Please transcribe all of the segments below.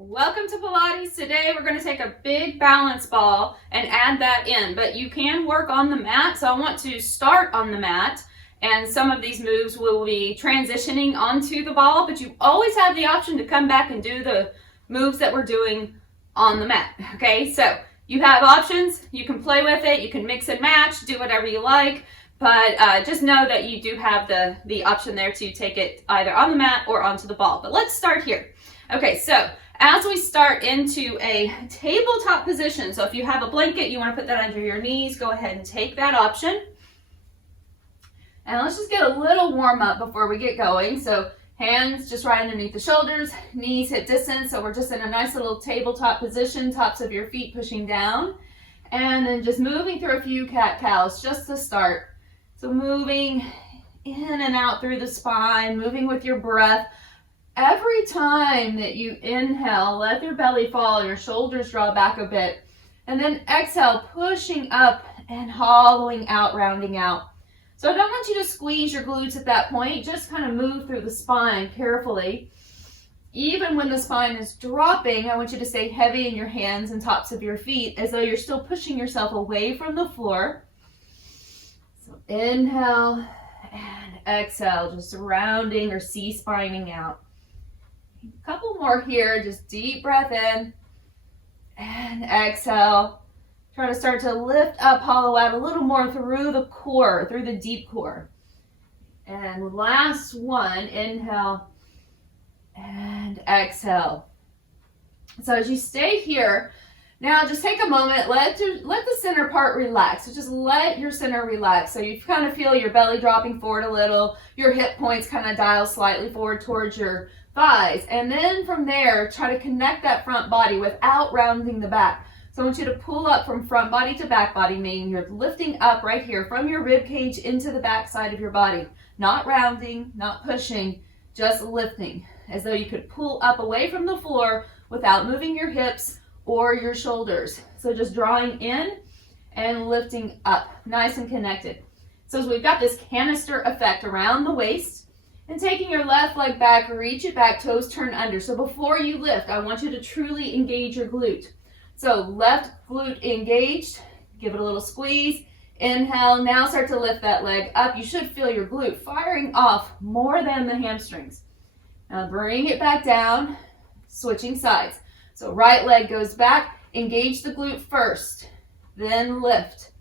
Welcome to Pilates. Today we're going to take a big balance ball and add that in, but you can work on the mat. So I want to start on the mat, and some of these moves will be transitioning onto the ball, but you always have the option to come back and do the moves that we're doing on the mat. Okay, so you have options. You can play with it. You can mix and match, do whatever you like, but just know that you do have the option there to take it either on the mat or onto the ball. But let's start here. Okay, so as we start into a tabletop position, so if you have a blanket, you want to put that under your knees, go ahead and take that option. And let's just get a little warm up before we get going. So hands just right underneath the shoulders, knees hip distance. So we're just in a nice little tabletop position, tops of your feet pushing down. And then just moving through a few cat-cows just to start. So moving in and out through the spine, moving with your breath. Every time that you inhale, let your belly fall, your shoulders draw back a bit. And then exhale, pushing up and hollowing out, rounding out. So I don't want you to squeeze your glutes at that point. Just kind of move through the spine carefully. Even when the spine is dropping, I want you to stay heavy in your hands and tops of your feet as though you're still pushing yourself away from the floor. So inhale and exhale, just rounding or C-spining out. A couple more here, just deep breath in and exhale. Try to start to lift up, hollow out a little more through the core, through the deep core. And last one, inhale and exhale. So as you stay here, now just take a moment, let the center part relax. So just let your center relax. So you kind of feel your belly dropping forward a little, your hip points kind of dial slightly forward towards your thighs. And then from there, try to connect that front body without rounding the back. So I want you to pull up from front body to back body, meaning you're lifting up right here from your rib cage into the back side of your body. Not rounding, not pushing, just lifting, as though you could pull up away from the floor without moving your hips or your shoulders. So just drawing in and lifting up, nice and connected. So as we've got this canister effect around the waist, and taking your left leg back, reach it back, toes turn under. So before you lift, I want you to truly engage your glute. So left glute engaged, give it a little squeeze. Inhale, now start to lift that leg up. You should feel your glute firing off more than the hamstrings. Now bring it back down, switching sides. So right leg goes back, engage the glute first, then lift.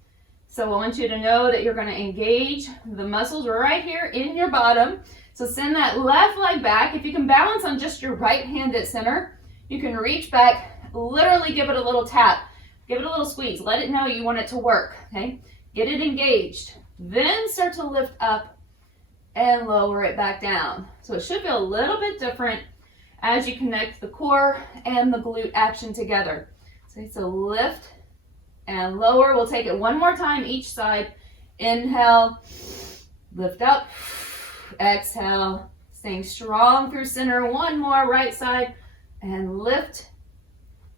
So I want you to know that you're going to engage the muscles right here in your bottom. So send that left leg back. If you can balance on just your right hand at center, you can reach back, literally give it a little tap, give it a little squeeze, let it know you want it to work, okay? Get it engaged. Then start to lift up and lower it back down. So it should feel a little bit different as you connect the core and the glute action together. So lift and lower. We'll take it one more time each side. Inhale, lift up. Exhale, staying strong through center. One more, right side, and lift,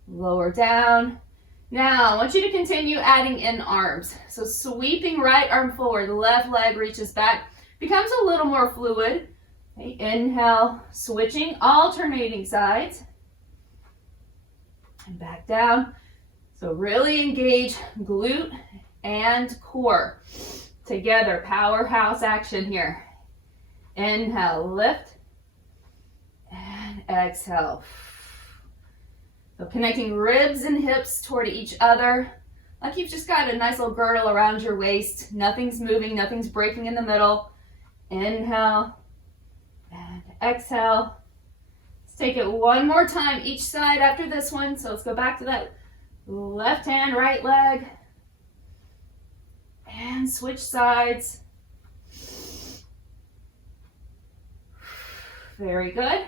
lower down. Now, I want you to continue adding in arms. So sweeping right arm forward, left leg reaches back, becomes a little more fluid. Okay, inhale, switching, alternating sides, and back down. So really engage glute and core together, powerhouse action here. Inhale, lift, and exhale. So connecting ribs and hips toward each other, like you've just got a nice little girdle around your waist. Nothing's moving, nothing's breaking in the middle. Inhale, and exhale. Let's take it one more time each side after this one. So let's go back to that left hand, right leg, and switch sides. Very good.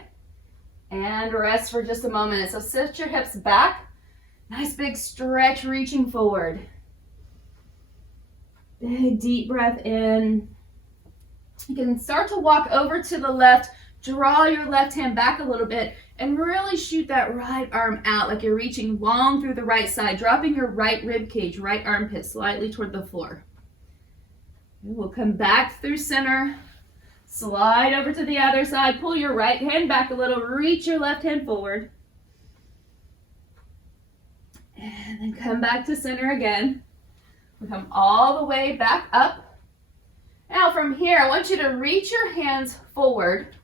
And rest for just a moment. So sit your hips back. Nice big stretch, reaching forward. Big deep breath in. You can start to walk over to the left. Draw your left hand back a little bit and really shoot that right arm out like you're reaching long through the right side, dropping your right rib cage, right armpit slightly toward the floor. We'll come back through center. Slide over to the other side, pull your right hand back a little, reach your left hand forward. And then come back to center again. We come all the way back up. Now from here, I want you to reach your hands forward.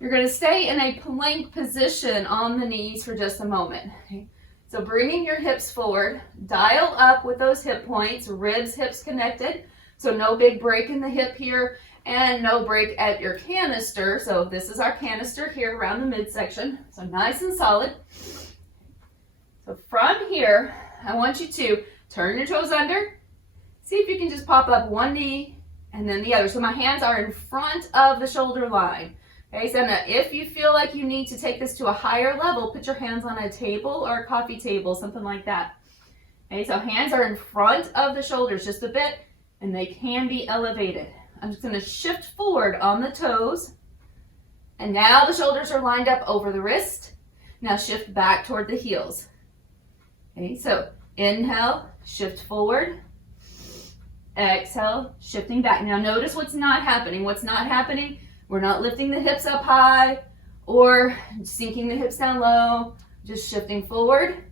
You're going to stay in a plank position on the knees for just a moment. Okay? So bringing your hips forward, dial up with those hip points, ribs, hips connected. So no big break in the hip here and no break at your canister. So this is our canister here around the midsection. So nice and solid. So from here, I want you to turn your toes under. See if you can just pop up one knee and then the other. So my hands are in front of the shoulder line. Okay, so now if you feel like you need to take this to a higher level, put your hands on a table or a coffee table, something like that. Okay, so hands are in front of the shoulders just a bit, and they can be elevated. I'm just going to shift forward on the toes, and now the shoulders are lined up over the wrist. Now shift back toward the heels. Okay, so inhale, shift forward. Exhale, shifting back. Now notice what's not happening. What's not happening? We're not lifting the hips up high or sinking the hips down low. Just shifting forward,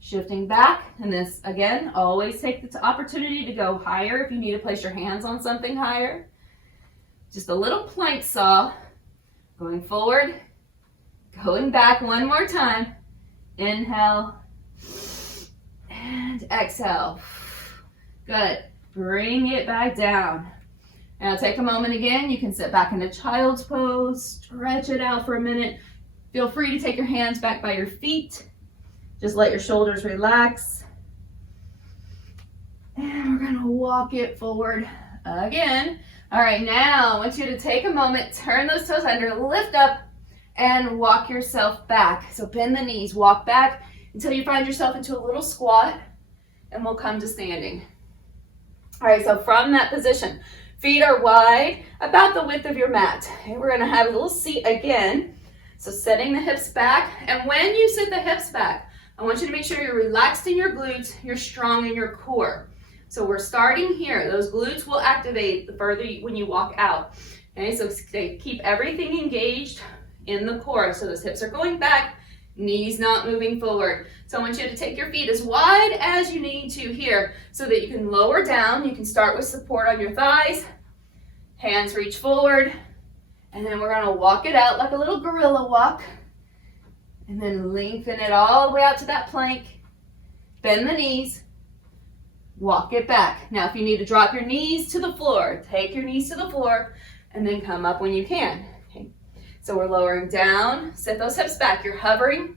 shifting back. And this, again, always take the opportunity to go higher if you need to place your hands on something higher. Just a little plank saw. Going forward, going back one more time. Inhale and exhale. Good. Bring it back down. Now take a moment again. You can sit back in a child's pose, stretch it out for a minute. Feel free to take your hands back by your feet. Just let your shoulders relax. And we're gonna walk it forward again. All right, now I want you to take a moment, turn those toes under, lift up, and walk yourself back. So bend the knees, walk back until you find yourself into a little squat, and we'll come to standing. All right, so from that position, feet are wide, about the width of your mat. Okay, we're gonna have a little seat again. So setting the hips back, and when you sit the hips back, I want you to make sure you're relaxed in your glutes, you're strong in your core. So we're starting here. Those glutes will activate the further when you walk out. Okay, so keep everything engaged in the core. So those hips are going back, knees not moving forward. So I want you to take your feet as wide as you need to here so that you can lower down. You can start with support on your thighs. Hands reach forward. And then we're gonna walk it out like a little gorilla walk. And then lengthen it all the way out to that plank. Bend the knees. Walk it back. Now if you need to drop your knees to the floor, take your knees to the floor and then come up when you can. Okay. So we're lowering down, set those hips back. You're hovering,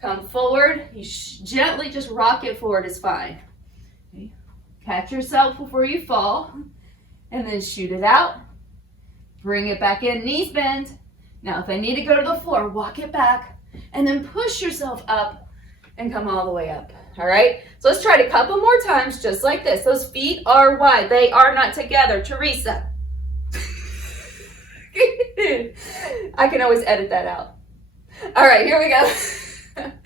come forward. You gently just rock it forward is fine. Okay. Catch yourself before you fall and then shoot it out. Bring it back in, knees bend. Now if I need to go to the floor, walk it back and then push yourself up and come all the way up. All right, so let's try it a couple more times just like this. Those feet are wide. They are not together. Teresa. I can always edit that out. All right, here we go.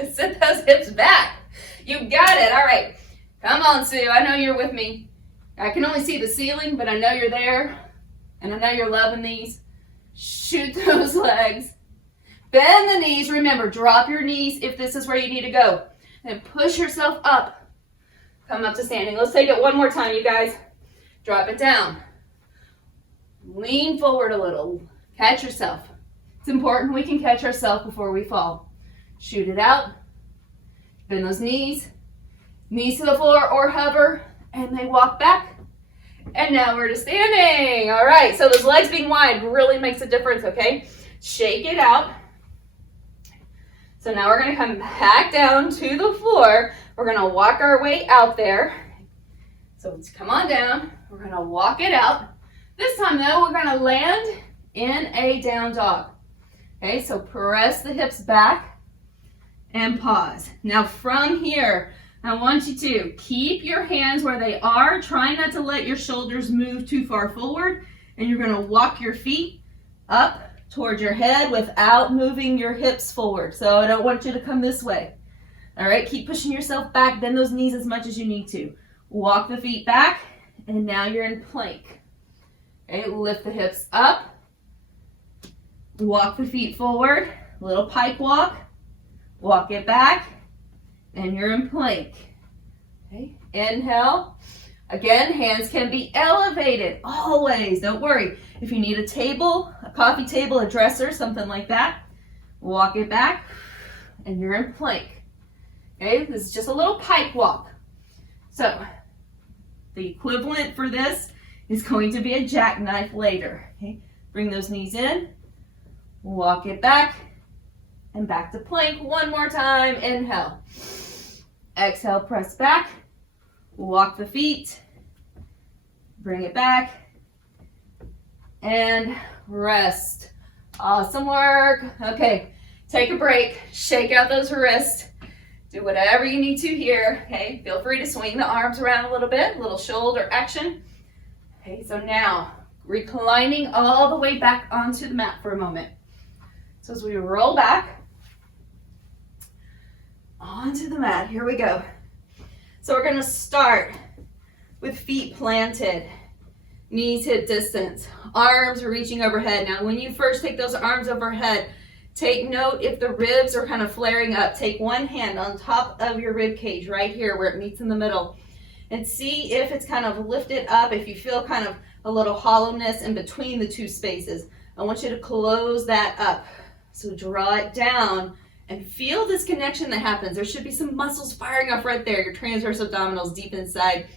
Sit those hips back. You got it. All right, come on, Sue. I know you're with me. I can only see the ceiling, but I know you're there. And I know you're loving these. Shoot those legs. Bend the knees. Remember, drop your knees if this is where you need to go. And push yourself up. Come up to standing. Let's take it one more time, you guys. Drop it down. Lean forward a little. Catch yourself. It's important we can catch ourselves before we fall. Shoot it out. Bend those knees. Knees to the floor or hover. And they walk back. And now we're to standing. All right, so those legs being wide really makes a difference, okay? Shake it out. So now we're gonna come back down to the floor. We're gonna walk our way out there. So let's come on down. We're gonna walk it out. This time though, we're gonna land in a down dog. Okay, so press the hips back and pause. Now from here, I want you to keep your hands where they are. Try not to let your shoulders move too far forward. And you're gonna walk your feet up towards your head without moving your hips forward. So I don't want you to come this way. All right, keep pushing yourself back. Bend those knees as much as you need to. Walk the feet back, and now you're in plank. Okay, lift the hips up. Walk the feet forward. Little pike walk. Walk it back. and you're in plank. Okay, inhale. Again, hands can be elevated, always, don't worry. If you need a table, a coffee table, a dresser, something like that, walk it back, and you're in plank. Okay, this is just a little pike walk. So, the equivalent for this is going to be a jackknife later. Okay, bring those knees in, walk it back, and back to plank one more time. Inhale. Exhale, press back. Walk the feet, bring it back, and rest. Awesome work. Okay, take a break, shake out those wrists, do whatever you need to here. Okay, feel free to swing the arms around a little bit, little shoulder action. Okay, so now reclining all the way back onto the mat for a moment. So as we roll back onto the mat, here we go. So we're going to start with feet planted, knees hip distance, arms reaching overhead. Now when you first take those arms overhead, take note if the ribs are kind of flaring up. Take one hand on top of your rib cage right here where it meets in the middle and see if it's kind of lifted up, if you feel kind of a little hollowness in between the two spaces. I want you to close that up. So draw it down and feel this connection that happens. There should be some muscles firing off right there, your transverse abdominals deep inside,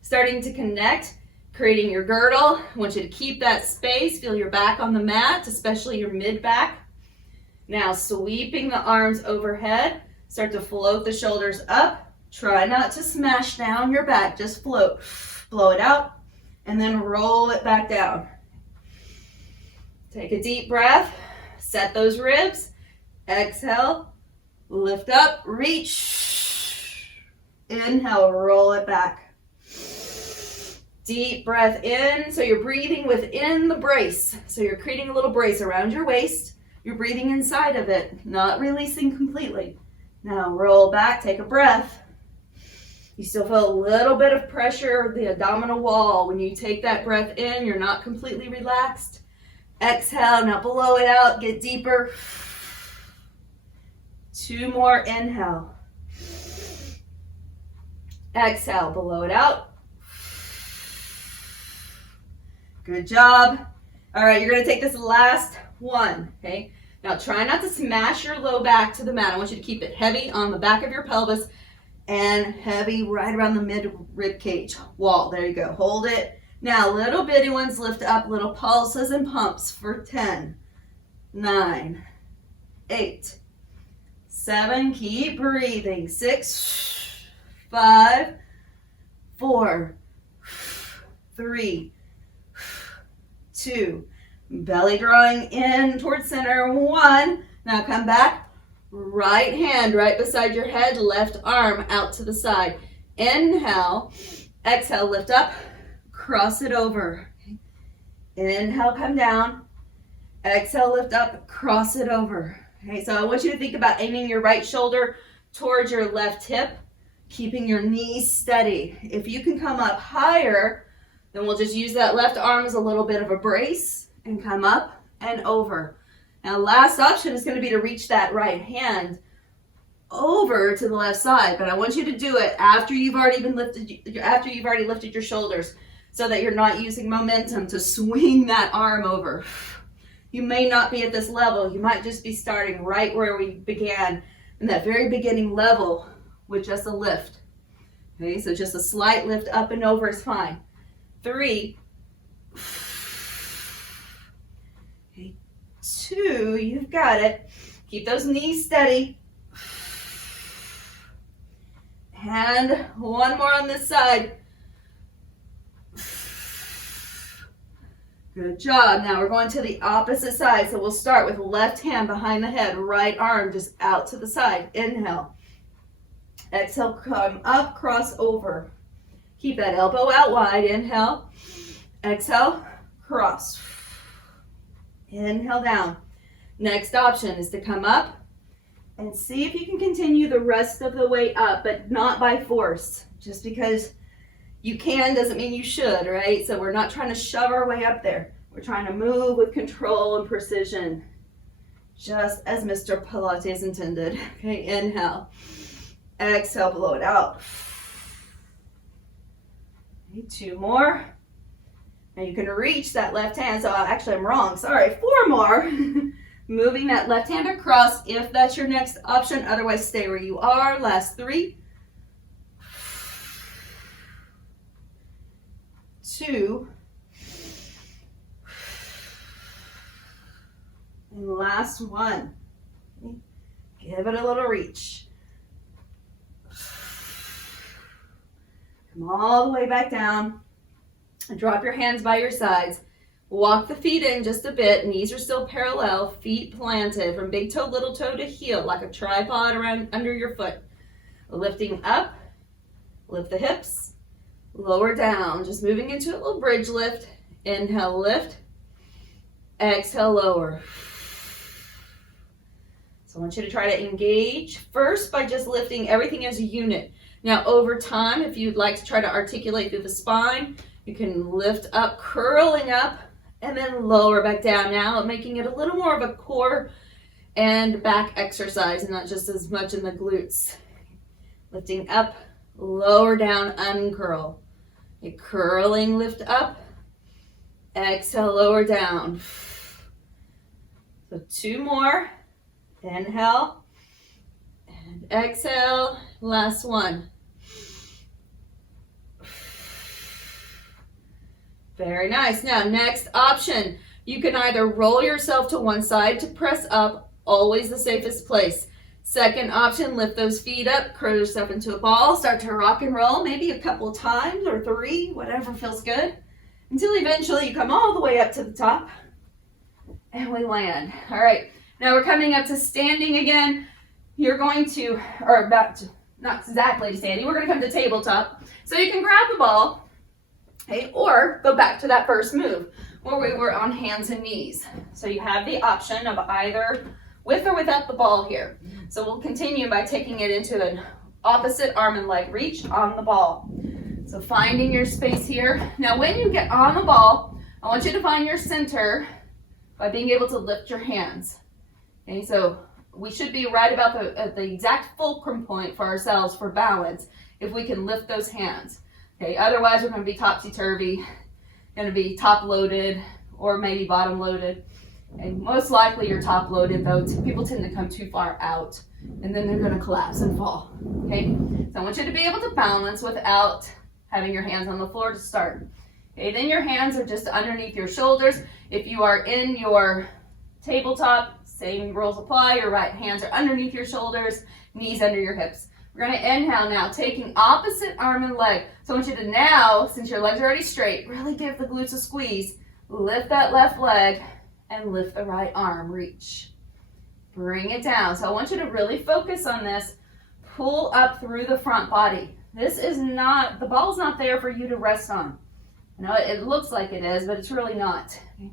starting to connect, creating your girdle. I want you to keep that space, feel your back on the mat, especially your mid back. Now sweeping the arms overhead, start to float the shoulders up. Try not to smash down your back, just float. Blow it out, and then roll it back down. Take a deep breath, set those ribs. Exhale, lift up, reach. Inhale, roll it back. Deep breath in, so you're breathing within the brace. So you're creating a little brace around your waist. You're breathing inside of it, not releasing completely. Now roll back, take a breath. You still feel a little bit of pressure, the abdominal wall. When you take that breath in, you're not completely relaxed. Exhale, now blow it out, get deeper. 2 more, inhale. Exhale, blow it out. Good job. All right, you're gonna take this last one, okay? Now try not to smash your low back to the mat. I want you to keep it heavy on the back of your pelvis and heavy right around the mid rib cage wall. There you go, hold it. Now little bitty ones lift up, little pulses and pumps for 10, 9, 8, 7, keep breathing, 6, 5, 4, 3, 2, belly drawing in towards center, 1, now come back, right hand right beside your head, left arm out to the side, inhale, exhale, lift up, cross it over, inhale, come down, exhale, lift up, cross it over. Okay, so I want you to think about aiming your right shoulder towards your left hip, keeping your knees steady. If you can come up higher, then we'll just use that left arm as a little bit of a brace and come up and over. Now, last option is going to be to reach that right hand over to the left side, but I want you to do it after you've already lifted your shoulders so that you're not using momentum to swing that arm over. You may not be at this level. You might just be starting right where we began in that very beginning level with just a lift. Okay, so just a slight lift up and over is fine. 3, okay, 2, you've got it. Keep those knees steady. And 1 more on this side. Good job. Now we're going to the opposite side. So we'll start with left hand behind the head, right arm just out to the side. Inhale. Exhale, come up, cross over. Keep that elbow out wide. Inhale. Exhale, cross. Inhale down. Next option is to come up and see if you can continue the rest of the way up, but not by force. Just because you can doesn't mean you should, right? So we're not trying to shove our way up there. We're trying to move with control and precision, just as Mr. Pilates intended. Okay, inhale. Exhale, blow it out. Okay, 2 more. Now you can reach that left hand. So actually I'm wrong. Sorry, 4 more. Moving that left hand across if that's your next option. Otherwise, stay where you are. Last 3. 2. And last 1. Okay. Give it a little reach. Come all the way back down. And drop your hands by your sides. Walk the feet in just a bit. Knees are still parallel. Feet planted from big toe, little toe to heel, like a tripod around under your foot. Lifting up. Lift the hips. Lower down. Just moving into a little bridge lift. Inhale, lift. Exhale, lower. So I want you to try to engage first by just lifting everything as a unit. Now over time, if you'd like to try to articulate through the spine, you can lift up, curling up, and then lower back down. Now making it a little more of a core and back exercise, and not just as much in the glutes. Lifting up, lower down, uncurl. Okay, curling, lift up, exhale, lower down. So 2 more. Inhale and exhale. Last 1. Very nice. Now, next option. You can either roll yourself to one side to press up, always the safest place. Second option, lift those feet up, curl yourself into a ball, start to rock and roll, maybe a couple times or 3, whatever feels good, until eventually you come all the way up to the top and we land. All right, now we're coming up to standing again. You're going to, or back to, not exactly to standing, we're going to come to tabletop. So you can grab the ball, okay, or go back to that first move where we were on hands and knees. So you have the option of either with or without the ball here. So we'll continue by taking it into an opposite arm and leg reach on the ball. So finding your space here. Now when you get on the ball, I want you to find your center by being able to lift your hands. Okay, so we should be right about the exact fulcrum point for ourselves for balance if we can lift those hands. Okay, otherwise we're going to be topsy-turvy, going to be top-loaded or maybe bottom-loaded. And most likely you're top-loaded, though. People tend to come too far out and then they're going to collapse and fall. Okay, so I want you to be able to balance without having your hands on the floor to start. Okay, then your hands are just underneath your shoulders. If you are in your tabletop, same rules apply. Your right hands are underneath your shoulders, knees under your hips. We're going to inhale now, taking opposite arm and leg. So I want you to now, since your legs are already straight, really give the glutes a squeeze. Lift that left leg and lift the right arm. Reach. Bring it down. So I want you to really focus on this. Pull up through the front body. This is not, the ball's not there for you to rest on. I know it looks like it is, but it's really not. Okay.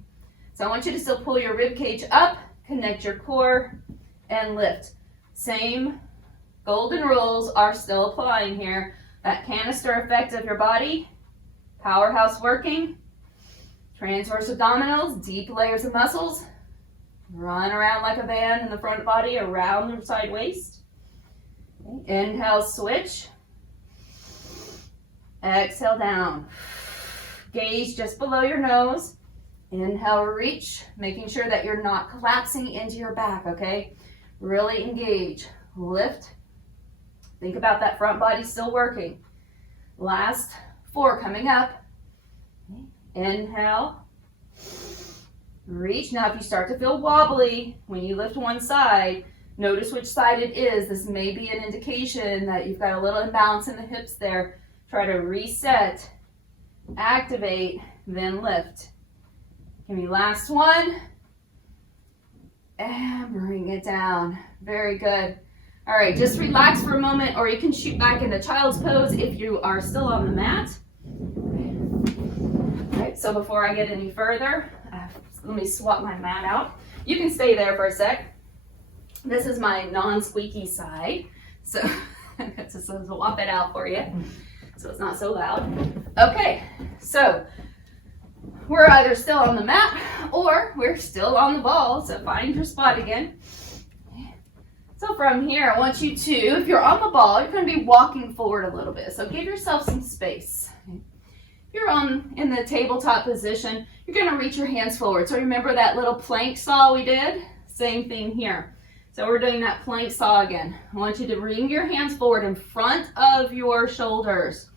So I want you to still pull your rib cage up, connect your core, and lift. Same golden rules are still applying here. That canister effect of your body, powerhouse working, transverse abdominals, deep layers of muscles, run around like a band in the front body around the side waist. Okay. Inhale, switch. Exhale, down. Gaze just below your nose. Inhale, reach, making sure that you're not collapsing into your back, okay? Really engage. Lift. Think about that front body still working. Last 4 coming up. Okay. Inhale. Reach. Now if you start to feel wobbly when you lift one side, notice which side it is. This may be an indication that you've got a little imbalance in the hips there. Try to reset, activate, then lift. Give me last 1. And bring it down. Very good. All right, just relax for a moment, or you can shoot back into child's pose if you are still on the mat. All right, so before I get any further, let me swap my mat out. You can stay there for a sec. This is my non-squeaky side. So just swap it out for you so it's not so loud. Okay, so we're either still on the mat or we're still on the ball. So find your spot again. So from here, I want you to, if you're on the ball, you're going to be walking forward a little bit. So give yourself some space. If you're in the tabletop position, you're going to reach your hands forward. So remember that little plank saw we did? Same thing here. So we're doing that plank saw again. I want you to bring your hands forward in front of your shoulders.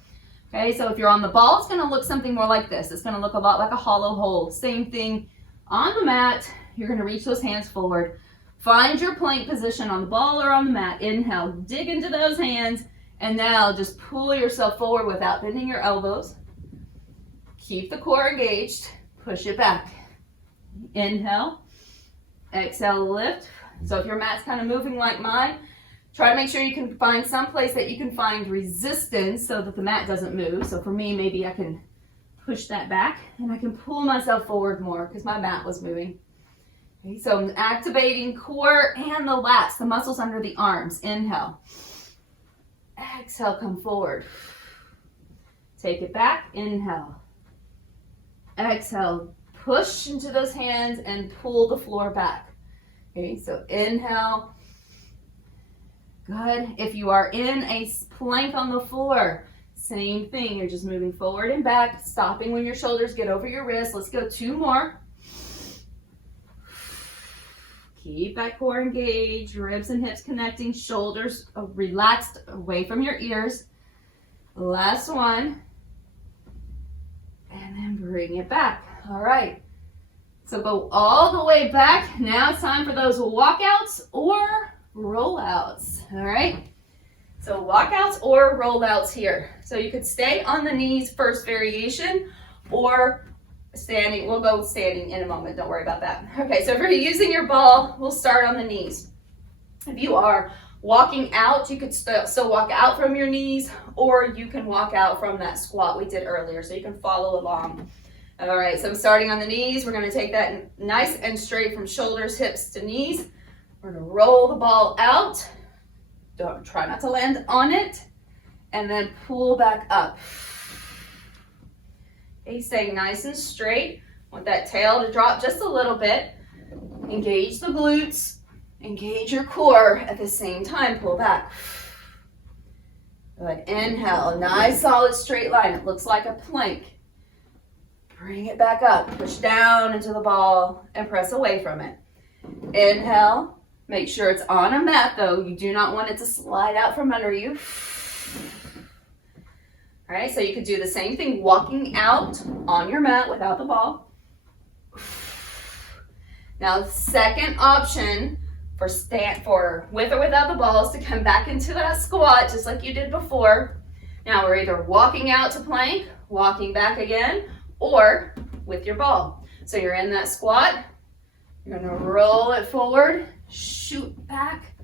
Okay, so if you're on the ball, it's going to look something more like this. It's going to look a lot like a hollow hole. Same thing on the mat. You're going to reach those hands forward. Find your plank position on the ball or on the mat. Inhale, dig into those hands, and now just pull yourself forward without bending your elbows. Keep the core engaged. Push it back. Inhale. Exhale, lift. So if your mat's kind of moving like mine, try to make sure you can find some place that you can find resistance so that the mat doesn't move. So for me, maybe I can push that back and I can pull myself forward more because my mat was moving. Okay, so I'm activating core and the lats, the muscles under the arms. Inhale. Exhale, come forward. Take it back. Inhale. Exhale. Push into those hands and pull the floor back. Okay, so inhale. Good. If you are in a plank on the floor, same thing. You're just moving forward and back, stopping when your shoulders get over your wrists. Let's go 2 more. Keep that core engaged, ribs and hips connecting, shoulders relaxed away from your ears. Last one. And then bring it back. All right. So go all the way back. Now it's time for those walkouts or rollouts. All right. So walkouts or rollouts here. So you could stay on the knees first variation or standing. We'll go standing in a moment. Don't worry about that. Okay, so if you're using your ball, we'll start on the knees. If you are walking out, you could still walk out from your knees, or you can walk out from that squat we did earlier, so you can follow along. All right, so I'm starting on the knees. We're going to take that nice and straight from shoulders, hips to knees. We're going to roll the ball out. Try not to land on it, and then pull back up. Okay, staying nice and straight. Want that tail to drop just a little bit. Engage the glutes, engage your core at the same time. Pull back. Good. Inhale, nice solid straight line. It looks like a plank. Bring it back up. Push down into the ball and press away from it. Inhale. Make sure it's on a mat though. You do not want it to slide out from under you. All right, so you could do the same thing, walking out on your mat without the ball. Now, the second option for with or without the ball is to come back into that squat, just like you did before. Now, we're either walking out to plank, walking back again, or with your ball. So you're in that squat. You're gonna roll it forward, shoot back.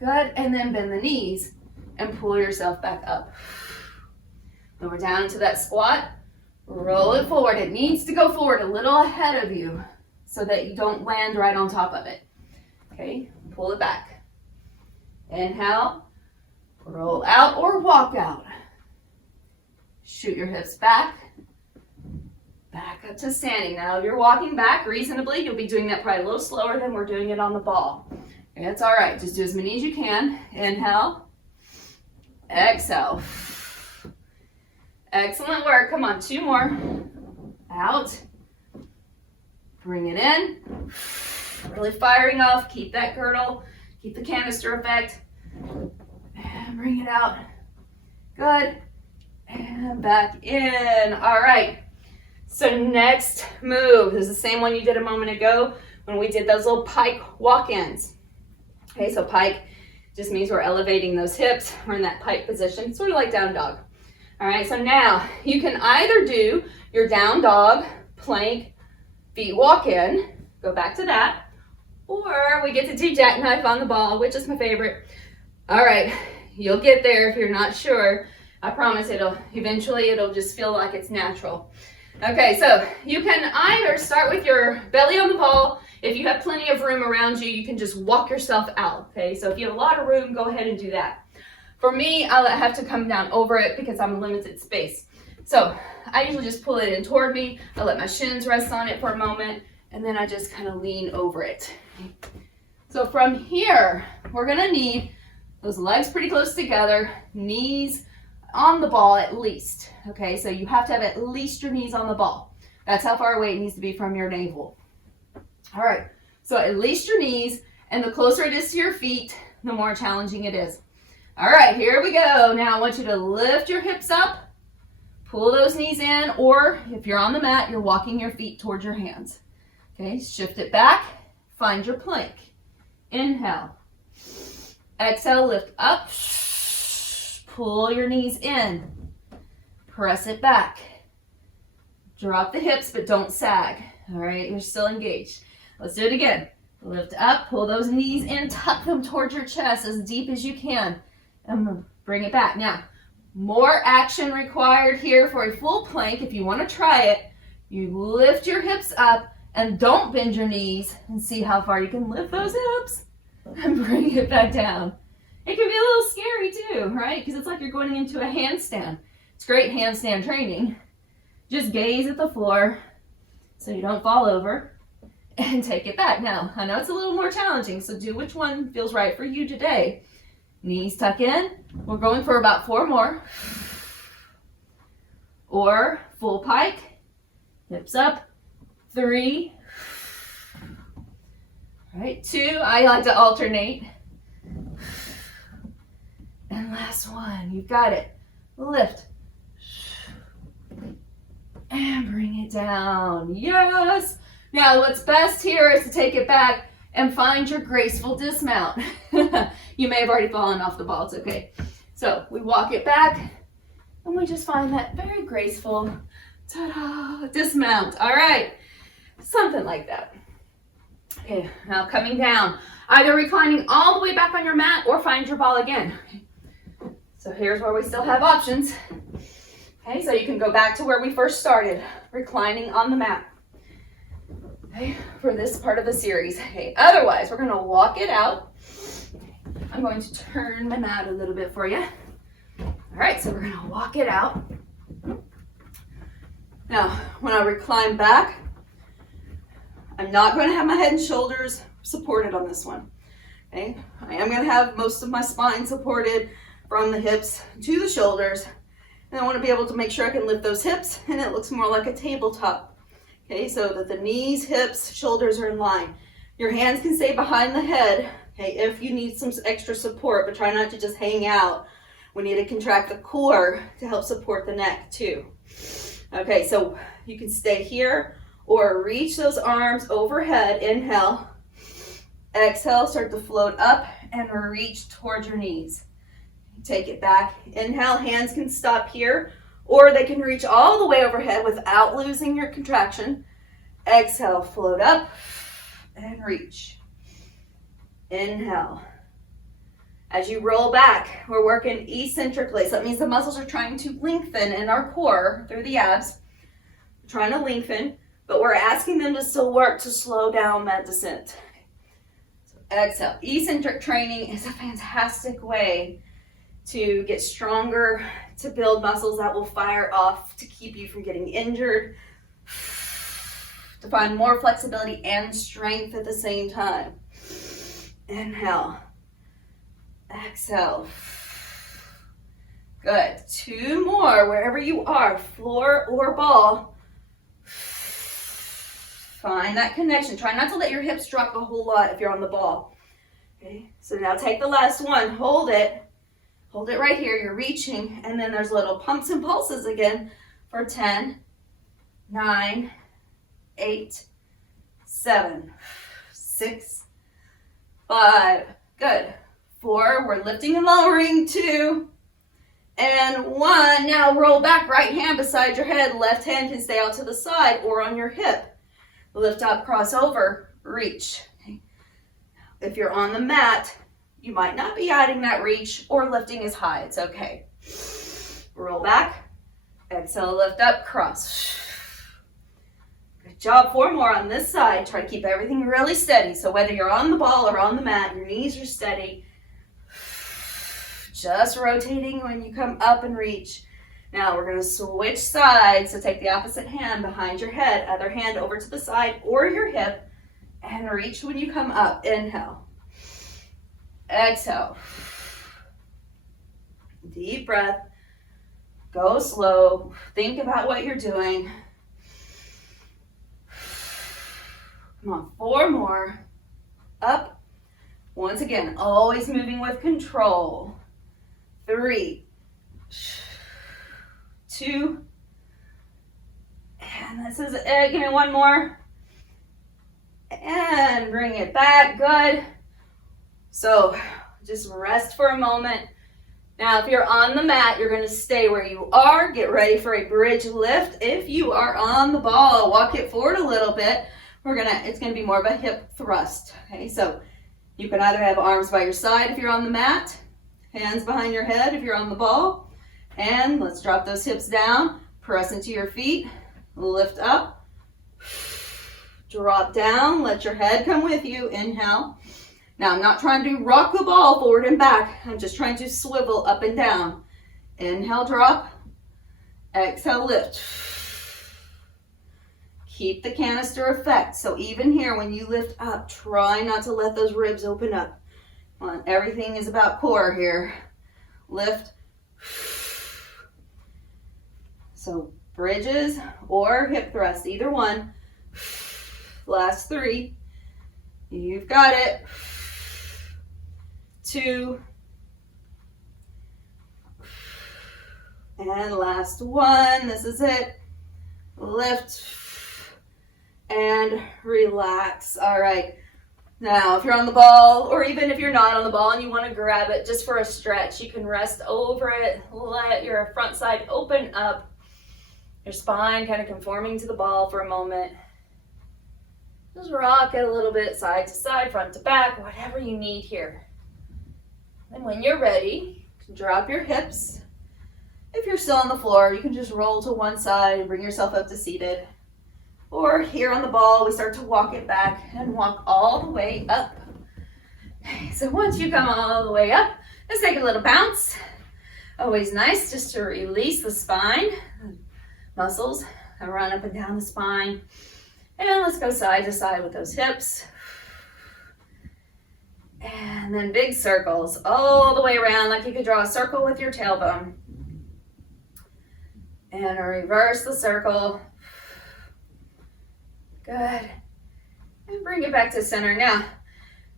Good, and then bend the knees and pull yourself back up. When we're down into that squat, roll it forward. It needs to go forward a little ahead of you so that you don't land right on top of it. Okay, pull it back. Inhale, roll out or walk out. Shoot your hips back. Back up to standing. Now, if you're walking back reasonably, you'll be doing that probably a little slower than we're doing it on the ball. Okay, that's all right. Just do as many as you can. Inhale. Exhale. Excellent work. Come on, 2 more. Out. Bring it in. Really firing off. Keep that girdle. Keep the canister effect. And bring it out. Good. And back in. All right. So next move is the same one you did a moment ago when we did those little pike walk-ins. Okay, so pike just means we're elevating those hips. We're in that pike position, sort of like down dog. All right, so now you can either do your down dog, plank, feet walk-in, go back to that, or we get to do jackknife on the ball, which is my favorite. All right, you'll get there if you're not sure. I promise eventually it'll just feel like it's natural. Okay, so you can either start with your belly on the ball. If you have plenty of room around you, you can just walk yourself out, okay? So if you have a lot of room, go ahead and do that. For me, I'll have to come down over it because I'm limited space. So I usually just pull it in toward me. I let my shins rest on it for a moment, and then I just kind of lean over it. So from here, we're gonna need those legs pretty close together, knees on the ball at least. Okay, so you have to have at least your knees on the ball. That's how far away it needs to be from your navel. All right, so at least your knees, and the closer it is to your feet, the more challenging it is. All right, here we go. Now I want you to lift your hips up, pull those knees in, or if you're on the mat, you're walking your feet towards your hands. Okay, shift it back, find your plank. Inhale. Exhale, lift up, pull your knees in, press it back. Drop the hips, but don't sag. All right, you're still engaged. Let's do it again. Lift up, pull those knees in, tuck them towards your chest as deep as you can, and bring it back. Now, more action required here for a full plank. If you want to try it, you lift your hips up and don't bend your knees, and see how far you can lift those hips and bring it back down. It can be a little scary too, right? Because it's like you're going into a handstand. It's great handstand training. Just gaze at the floor so you don't fall over and take it back. Now, I know it's a little more challenging, so do which one feels right for you today. Knees tuck in. We're going for about 4 more. Or full pike. Hips up. 3. All right, 2. I like to alternate. And last one. You've got it. Lift. And bring it down. Yes! Now, what's best here is to take it back and find your graceful dismount. You may have already fallen off the ball. It's okay. So we walk it back, and we just find that very graceful ta-da, dismount. All right. Something like that. Okay, now coming down. Either reclining all the way back on your mat or find your ball again. So here's where we still have options. Okay, so you can go back to where we first started, reclining on the mat. Okay, for this part of the series. Okay, otherwise, we're gonna walk it out. I'm going to turn my mat a little bit for you. All right, so we're gonna walk it out. Now, when I recline back, I'm not going to have my head and shoulders supported on this one. Okay, I am going to have most of my spine supported from the hips to the shoulders. And I want to be able to make sure I can lift those hips and it looks more like a tabletop. Okay, so that the knees, hips, shoulders are in line. Your hands can stay behind the head, okay, if you need some extra support, but try not to just hang out. We need to contract the core to help support the neck too. Okay, so you can stay here or reach those arms overhead. Inhale. Exhale, start to float up and reach towards your knees. Take it back. Inhale, hands can stop here or they can reach all the way overhead without losing your contraction. Exhale, float up and reach. Inhale. As you roll back, we're working eccentrically. So that means the muscles are trying to lengthen in our core through the abs. We're trying to lengthen, but we're asking them to still work to slow down that descent. So exhale. Eccentric training is a fantastic way to get stronger, to build muscles that will fire off, to keep you from getting injured, to find more flexibility and strength at the same time. Inhale. Exhale. Good. 2 more, wherever you are, floor or ball. Find that connection. Try not to let your hips drop a whole lot if you're on the ball. Okay, so now take the last one. Hold it. Hold it right here. You're reaching, and then there's little pumps and pulses again for 10, 9, 8, 7, 6, 5. Good. 4, we're lifting and lowering. 2, and 1. Now roll back, right hand beside your head. Left hand can stay out to the side or on your hip. Lift up, cross over, reach. Okay. If you're on the mat, you might not be adding that reach or lifting as high. It's okay. Roll back, exhale, lift up, cross. Good job. 4 more on this side. Try to keep everything really steady. So whether you're on the ball or on the mat, your knees are steady. Just rotating when you come up and reach. Now we're going to switch sides. So take the opposite hand behind your head, other hand over to the side or your hip, and reach when you come up. Inhale. Exhale. Deep breath. Go slow. Think about what you're doing. Come on, 4 more. Up. Once again, always moving with control. 3, 2, and this is it. Give me 1 more. And bring it back. Good. So just rest for a moment. Now, if you're on the mat, you're going to stay where you are. Get ready for a bridge lift. If you are on the ball, walk it forward a little bit. It's going to be more of a hip thrust. Okay, so you can either have arms by your side if you're on the mat, hands behind your head if you're on the ball. And let's drop those hips down. Press into your feet. Lift up. Drop down. Let your head come with you. Inhale. Now, I'm not trying to rock the ball forward and back. I'm just trying to swivel up and down. Inhale, drop. Exhale, lift. Keep the canister effect. So even here, when you lift up, try not to let those ribs open up. Everything is about core here. Lift. So bridges or hip thrust, either one. Last 3. You've got it. 2. And last 1. This is it. Lift and relax. All right. Now, if you're on the ball, or even if you're not on the ball and you want to grab it just for a stretch, you can rest over it. Let your front side open up. Your spine kind of conforming to the ball for a moment. Just rock it a little bit, side to side, front to back, whatever you need here. And when you're ready, you can drop your hips. If you're still on the floor, you can just roll to one side and bring yourself up to seated. Or here on the ball, we start to walk it back and walk all the way up. So once you come all the way up, let's take a little bounce. Always nice just to release the spine. Muscles that run up and down the spine. And let's go side to side with those hips. And then big circles all the way around, like you could draw a circle with your tailbone. And reverse the circle. Good. And bring it back to center. Now,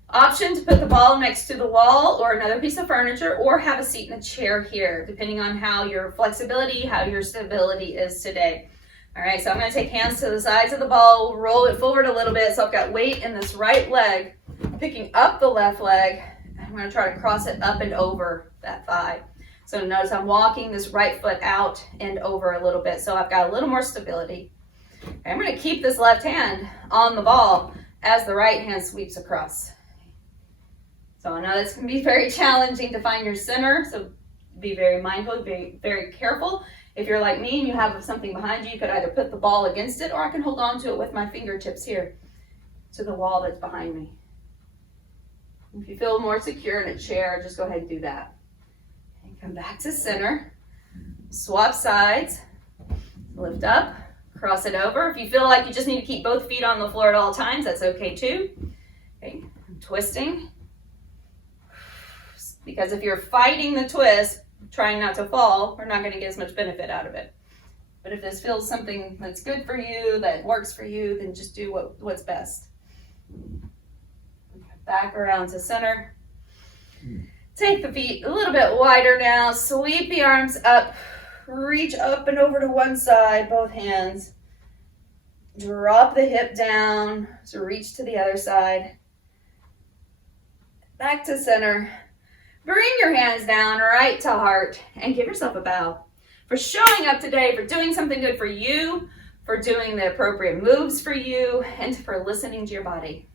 option to put the ball next to the wall or another piece of furniture, or have a seat in a chair here, depending on how your flexibility, how your stability is today. All right, so I'm going to take hands to the sides of the ball, roll it forward a little bit so I've got weight in this right leg, picking up the left leg. I'm going to try to cross it up and over that thigh. So notice I'm walking this right foot out and over a little bit, so I've got a little more stability. I'm going to keep this left hand on the ball as the right hand sweeps across. So I know this can be very challenging to find your center, so be very mindful, be very careful. If you're like me and you have something behind you, you could either put the ball against it, or I can hold on to it with my fingertips here to the wall that's behind me. If you feel more secure in a chair, just go ahead and do that. And come back to center. Swap sides. Lift up. Cross it over. If you feel like you just need to keep both feet on the floor at all times, that's okay too. Okay. I'm twisting. Because if you're fighting the twist, trying not to fall, we're not going to get as much benefit out of it. But if this feels something that's good for you, that works for you, then just do what's best. Back around to center. Take the feet a little bit wider now. Sweep the arms up. Reach up and over to one side, both hands. Drop the hip down. So reach to the other side. Back to center. Bring your hands down right to heart and give yourself a bow for showing up today, for doing something good for you, for doing the appropriate moves for you, and for listening to your body.